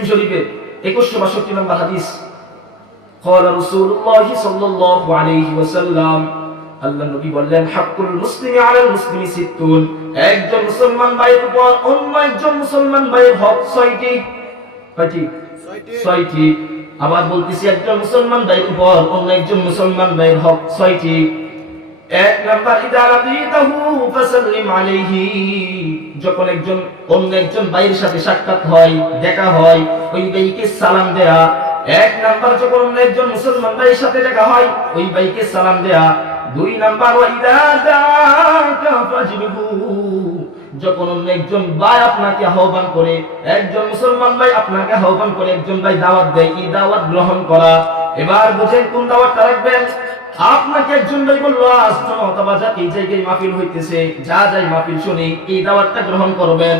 মুসলিম শরীফের 2162 নম্বর হাদিস, قال رسول الله صلى الله عليه وسلم, আল্লাহ নবী বললেন, হাক্কুল মুসলিমি আলাল মুসলিমি সিত্তুন, একজন মুসলমান ভাইয়ের উপর অন্য একজন মুসলমান ভাইয়ের হক 6টি। কয়টি? 6টি। আবার বলতেছি, একজন মুসলমান ভাইয়ের উপর অন্য একজন মুসলমান ভাইয়ের হক 6টি। 1 নাম্বার, ইদা লাকিতাহু ফাসাল্লিম আলাইহি, যখন একজন অন্য একজন ভাইয়ের সাথে সাক্ষাৎ হয়, দেখা হয়, ওই ভাইকে সালাম দেয়া। 1 নাম্বার, যখন অন্য একজন মুসলমান ভাইয়ের সাথে দেখা হয়, ওই ভাইকে সালাম দেয়া। 2 নাম্বার, ওয়াইদা দাকা ফাজবিহু, যখন অন্য একজন ভাই আপনাকে আহ্বান করে, একজন মুসলমান ভাই আপনাকে আহ্বান করে, একজন ভাই দাওয়াত দেয়, এই দাওয়াত গ্রহণ করা। এবার বুঝেন কোন দাওয়াতটা রাখবেন। আপনাকে একজন ভাই বলল, আজ জনতা বাজার এই জায়গায় মাহফিল হইতেছে, যা যাই মাহফিল শুনি, এই দাওয়াতটা গ্রহণ করবেন।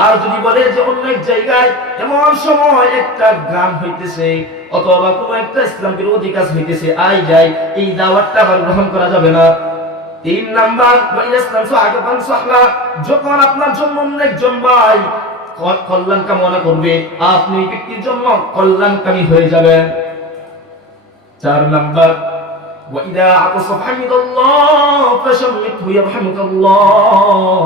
আর যদি বলে যে অন্য এক জায়গায় এমন সময় একটা গান হইতেছে অথবা কোনো একটা ইসলাম বিরোধী কাজ হইতেছে, আই যাই, এই দাওয়াতটা আবার গ্রহণ করা যাবে না। 3 নাম্বার, যখন আপনার জন্য অন্য একজন ভাই কল্যাণ কামনা করবে, আপনি ব্যক্তির জন্য কল্যাণকামী হয়ে যাবেন। 4 নাম্বার, ওয়াইদা আতাসা হামিদাল্লাহ ফাশাম্মিতহু ইয়ারহামুকাল্লাহ,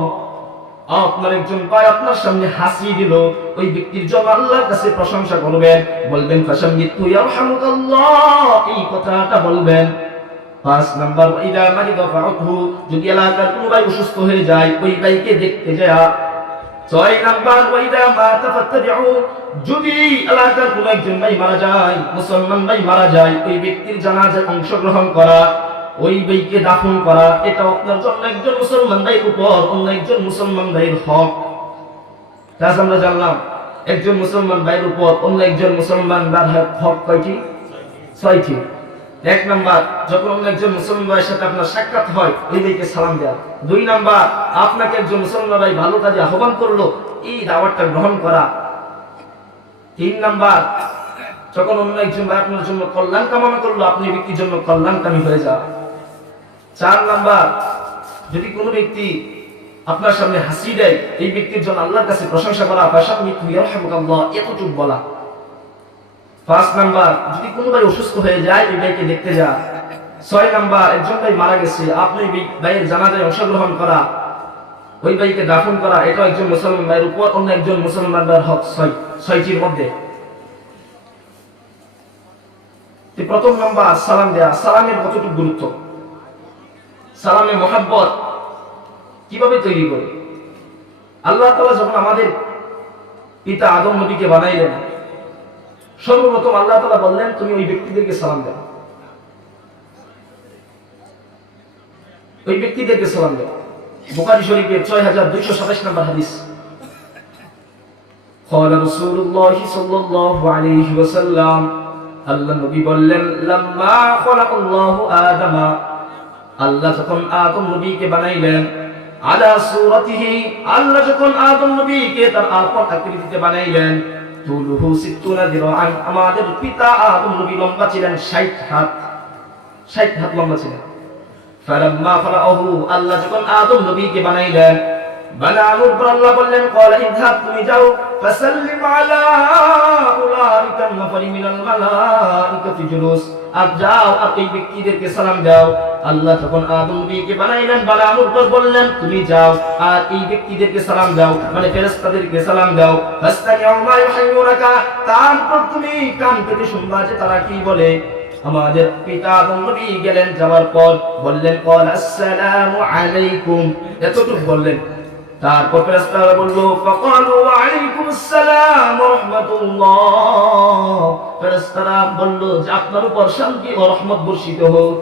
আপনার একজন ভাই আপনার সামনে হাসি দিল, ওই ব্যক্তির জন্য আল্লাহর কাছে প্রশংসা করবেন, বলবেন ফাশাম্মিতহু ইয়ারহামুকাল্লাহ, এই কথাটা বলবেন। 5 নাম্বার, ওয়াইদা মারিদা ফাউতহু, যদি এলাকার কোনো ভাই অসুস্থ হয়ে যায়, ওই ভাইকে দেখতে যায়। 6 নাম্বার, ওয়াইদা মাতা ফাত্তাবিউ, যদি এলাকার কোনো একজন ভাই মারা যায়, মুসলমান ভাই মারা যায়, ওই ব্যক্তির জানাজায় অংশগ্রহণ করা, ওই ভাইকে দাফন করা, এটা আপনার জন্য একজন মুসলমান ভাইয়ের উপর অন্য একজন মুসলমান ভাইয়ের হক। তাহলে আমরা জানলাম একজন মুসলমান ভাইয়ের উপর অন্য একজন মুসলমান ভাইয়ের হক কয়টি? 6টি। 1 নাম্বার, যখন অন্য একজন মুসলমান ভাইয়ের সাথে আপনার সাক্ষাৎ হয়, ওই ভাইকে সালাম দেওয়া। 2 নাম্বার, আপনাকে একজন মুসলমান ভাই ভালো কাজে আহ্বান করলো, এই দাওয়াতটা গ্রহণ করা। 3 নাম্বার, যখন অন্য একজন ভাই আপনার জন্য কল্যাণ কামনা করলো, আপনি ব্যক্তির জন্য কল্যাণকামী হয়ে যাওয়া। 4 নাম্বার, যদি কোনো ব্যক্তি আপনার সামনে হাসি দেয়, এই ব্যক্তির জন্য আল্লাহর কাছে প্রশংসা করা, ফাশাম্মিতহু ইয়ারহামুকাল্লাহ, এতটুকু বলা। 5 নাম্বার, যদি কোনো ভাই অসুস্থ হয়ে যায়, এই ভাইকে দেখতে যা। 6 নাম্বার, একজন ভাই মারা গেছে, আপনি ভাইয়ের জানাজায় অংশগ্রহণ করা, ওই ভাইকে দাফন করা, এটা একজন মুসলমান ভাইয়ের উপর অন্য একজন মুসলমান ভাইয়ের হক 6টির মধ্যে। প্রথম নাম্বার, সালাম দেয়া। সালামের কতটুকু গুরুত্ব, সালামে মোহাব্বত কিভাবে তৈরি করে? আল্লাহ তাআলা যখন আমাদের পিতা আদম নবীকে বানাইলেন, সর্বপ্রথম আল্লাহ তাআলা বললেন, তুমি ওই ব্যক্তিদেরকে সালাম দাও, ওই ব্যক্তিদেরকে সালাম দাও। বুখারী শরীফের 6227 নম্বর হাদিস, قال رسول الله صلى الله عليه وسلم, আল্লাহ নবী বললেন, লাম্মা খালাকাল্লাহু আদামা, আল্লাহ যখন আদম নবীকে বানাইলেন, আলা সূরাতিহি, আল্লাহ যখন আদম নবীকে তার আপন আকৃতিতে বানাইলেন, তুলুহু 60 দিরাআন, আমাদের পিতা আদম নবী লম্বা ছিলেন 60 হাত, 60 হাত লম্বা ছিলেন। ফালাম্মা ফারাহু, আল্লাহ যখন আদম নবীকে বানাইলেন, বানানোর পর আল্লাহ বললেন, ক্বালা ইযহাব, তুমি যাও, ফাসাল্লিম আলা উলাইকা নাফারি মিনাল মালাইকাতি জুলুস, আর যাও আর এই ব্যক্তিদেরকে সালাম দাও। আল্লাহ যখন আদম নবীকে বানাইলেন, বানানোর পর বললেন, তুমি যাও আর এই ব্যক্তিদেরকে সালাম দাও, মানে ফেরেশতাদেরকে সালাম দাও। ফাস্তামিউ মা ইউহাইয়ুনাকা, তারপর তুমি কান পেতে শুনবা যে তারা কি বলে। আমাদের পিতা আদম নবী গেলেন, যাওয়ার পর বললেন, ক্বালা আসসালামু আলাইকুম, এতটুকু বললেন। তারপর ফেরেশতারা বলল, ফাকালু ওয়া আলাইকুমুস সালাম ওয়া রাহমাতুল্লাহ, ফেরেশতারা বলল যে আপনার উপর শান্তি ও রহমত বর্ষিত হোক।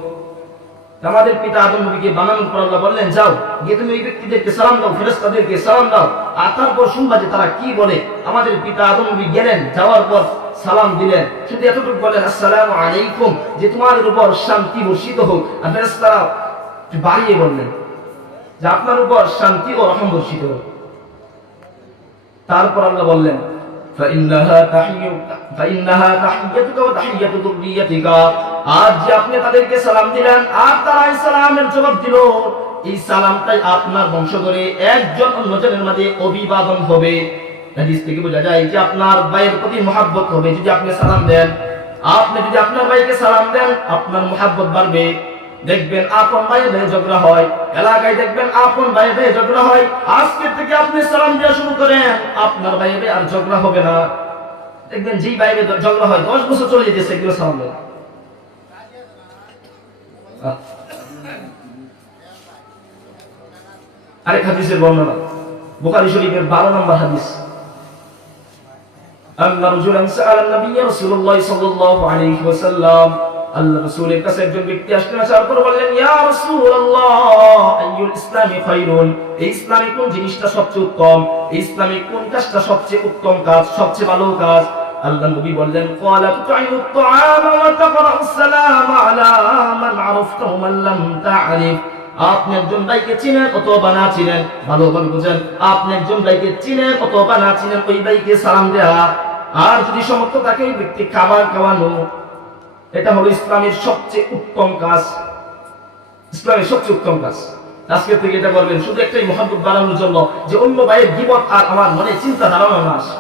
আমাদের পিতা আদম নবীকে বানানোর পর আল্লাহ বললেন, যাও গিয়ে তুমি এই ব্যক্তিদেরকে সালাম দাও, ফেরেশতাদেরকে সালাম দাও, আর তারপর শুনবা যে তারা কি বলে। আমাদের পিতা আদম নবী গেলেন, যাওয়ার পর সালাম দিলেন, শুধু এতটুকু বলেন, আসসালামু আলাইকুম, যে তোমাদের উপর শান্তি বর্ষিত হোক। আর ফেরেশতারা বাড়িয়ে বললেন যে আপনার উপর শান্তি ও রহমত বর্ষিত হোক। তারপর আল্লাহ বললেন, ফাইন্নাহা তাহিয়্যাতুকা ওয়া তাহিয়্যাতু যুররিয়াতিকা, আজ যে আপনি তাদেরকে সালাম দিলেন আর তারা এই সালামের জবাব দিল, এই সালামটাই আপনার বংশধরে একজন অন্যজনের মাঝে অভিবাদন হবে। হাদিস থেকে বোঝা যায় যে আপনার ভাইয়ের প্রতি মহব্বত হবে যদি আপনি সালাম দেন। আপনি যদি আপনার ভাইকে সালাম দেন, আপনার মহব্বত বাড়বে। দেখবেন আপন ভাই ভাই ঝগড়া হয়, এলাকায় দেখবেন আপন ভাই ভাই ঝগড়া হয়, আজকে থেকে আপনি সালাম দেওয়া শুরু করেন, আপনার ভাই ভাই আর ঝগড়া হবে না। দেখবেন যেই ভাই ভাই ঝগড়া হয় 10 বছর চলে যেতেছে এগুলো সালাম দেন। আরেক হাদিসের বর্ণনা বুখারী শরীফের 12 নম্বর হাদিস। আল্লাহ রাসূল সাল্লাল্লাহু আলাইহি রাসূলুল্লাহ সাল্লাল্লাহু আলাইহি ওয়াসাল্লাম, আল্লাহ রাসূলের কাছে একজন ব্যক্তি আসলেন, আসার পর বললেন, ইয়া রাসূলুল্লাহ আইয়ুল ইসলামি খায়রুন, এই ইসলামে কোন জিনিসটা সবচেয়ে উত্তম, এই ইসলামে কোন কাজটা সবচেয়ে উত্তম কাজ, সবচেয়ে ভালো কাজ? আল্লাহ নবী বললেন, ক্বালা তু'ইমুত তু'আমা ওয়া তাকরাউস সালামা আলা মান আরাফতা ওয়া মান লাম তা'রিফ। আপনি একজন ভাইকে চিনেন অথবা না চিনেন, ভালোভাবে বুঝেন, আপনি একজন ভাইকে চিনেন অথবা না চিনেন, ওই ভাইকে সালাম দেয়া, আর যদি সমর্থ থাকে ওই ব্যক্তি খাবার খাওয়ানো, এটা হলো ইসলামের সবচেয়ে উত্তম কাজ। ইসলামের সবচেয়ে উত্তম কাজ। আজকে থেকে এটা বলবেন শুধু একটাই মহব্বত বাড়ানোর জন্য, যে অন্য ভাইয়ের গীবত আর আমার মনে চিন্তা ধারণা না আসে।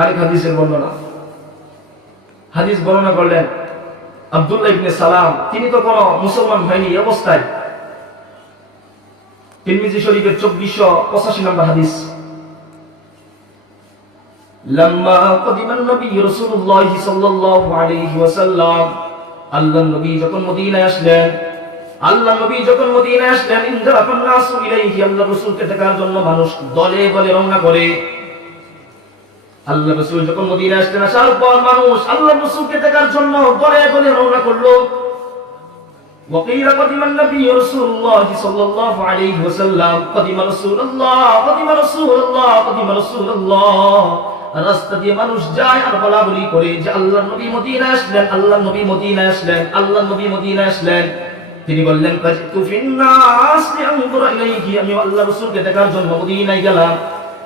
আরেক হাদিসের বর্ণনা, হাদিস বর্ণনা করলেন আব্দুল্লাহ ইবনে সালাম, তিনি তো কোনো মুসলমান হয়নি এই অবস্থায়। তিরমিজি শরীফের 2485 নম্বর হাদিস। লাম্মা কদিমান নবী রাসূলুল্লাহ সাল্লাল্লাহু আলাইহি ওয়াসাল্লাম, আল্লাহর নবী যখন মদিনায় আসলেন, ইনজারাফান নাসু ইলাইহি, আল্লাহ রাসূলকে দেখার জন্য মানুষ দলে দলে রওনা করে। আল্লাহ রাসূল যখন মদিনায় আসলেন, আসার পর মানুষ আল্লাহ রাসূলকে দেখার জন্য দলে দলে রওনা করলো। وقيل قدم النبي رسول الله صلى الله عليه وسلم قدم رسول الله রাস্তা দিয়ে মানুষ যায় আর বলাবলি করে যে আল্লাহর নবী মদিনায় আসলেন, আল্লাহর নবী মদিনায় আসলেন, আল্লাহর নবী মদিনায় আসলেন। তিনি বললেন, কাজিতু ফিন নাস লিআনজুরা ইলাইহি, আমি আল্লাহ রাসূলকে দেখার জন্য মদিনায় গেলাম,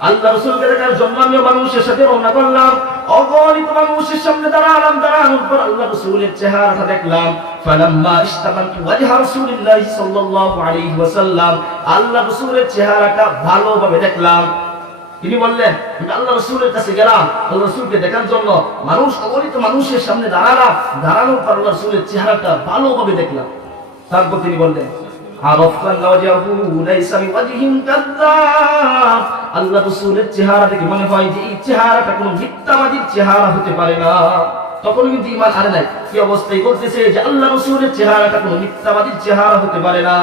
আল্লাহ রাসূলকে দেখার জন্য আমি মানুষের সাথে রওনা করলাম। অগণিত মানুষের সামনে দাঁড়ালাম, দাঁড়ানোর পর আল্লাহ রাসূলের চেহারাটা দেখলাম। ফালাম্মা ইশতাকালতু ওয়াজহা রাসূলিল্লাহ সাল্লাল্লাহু আলাইহি ওয়াসাল্লাম, আল্লাহ রাসূলের চেহারাটা ভালোভাবে দেখলাম। তিনি বললেন, আমি আল্লাহ রাসূলের কাছে গেলাম, আল্লাহ রাসূলকে দেখার জন্য অগণিত মানুষের সামনে দাঁড়ালাম, দাঁড়ানোর পর আল্লাহ রাসূলের চেহারাটা ভালোভাবে দেখলাম। তারপর তিনি বললেন, আল্লাহ রাসূলের চেহারা দেখে মনে হয় যে এই চেহারাটা কোনো মিথ্যাবাদীর চেহারা হতে পারে না। তখন কিন্তু ঈমান আনে নাই, কি অবস্থায় বলতেছে যে আল্লাহ রাসূলের চেহারাটা কোনো মিথ্যাবাদীর চেহারা হতে পারে না।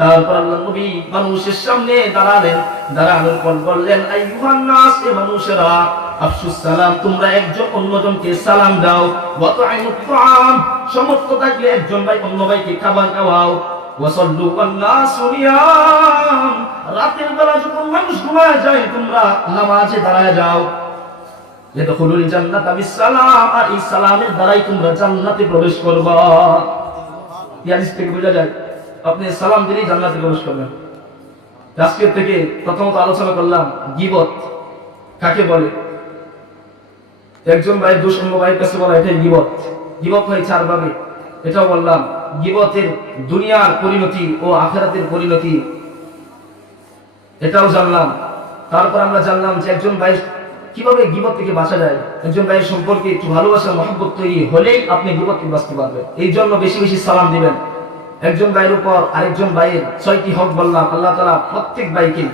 তারপর আল্লাহ নবী মানুষের সামনে দাঁড়ালেন, দাঁড়ানোর পর বললেন, আইয়ুহান নাস, এ মানুষেরা, আফসুস সালাম, তোমরা একজন অন্যজনকে সালাম দাও। ওয়া তু'ইমুত তু'আম, সমর্থ থাকলে একজন ভাই অন্য ভাইকে খাবার খাওয়াও। ওয়াসাল্লু ওয়ান নাসু নিয়াম, রাতের বেলা যখন মানুষ ঘুমায় যায় তোমরা নামাজে দাঁড়ায় যাও। ইয়াদখুলুল জান্নাতা বিসসালাম, আর এই সালামের দ্বারাই তোমরা জান্নাতে প্রবেশ করবা। এই হাদিস থেকে বোঝা যায় আপনি সালাম দিলেই জান্নাতে প্রবেশ করবেন। আজকে থেকে প্রথমত আলোচনা করলাম গীবত কাকে বলে। একজন ভাই দোষ অন্য ভাইয়ের কাছে বলা, এটাই গীবত। গীবত হয় 4 ভাবে, এটাও বললাম। গীবতের দুনিয়ার পরিণতি ও আখিরাতের পরিণতি, এটাও জানলাম। তারপর আমরা জানলাম যে একজন ভাই কিভাবে গীবত থেকে বাঁচা যায়। একজন ভাইয়ের সম্পর্কে একটু ভালোবাসা মহব্বত তৈরি হলেই আপনি গীবত থেকে বাঁচতে পারবেন। এই জন্য বেশি বেশি সালাম দিবেন। একজন ভাইয়ের উপর আরেকজন ভাইয়ের 6টি হক বললাম। আল্লাহ তাআলা প্রত্যেক ভাইকে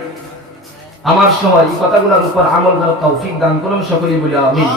আমার সহ এই কথাগুলোর উপর আমল করার তৌফিক দান করুন, সকলেই বলি আমিন।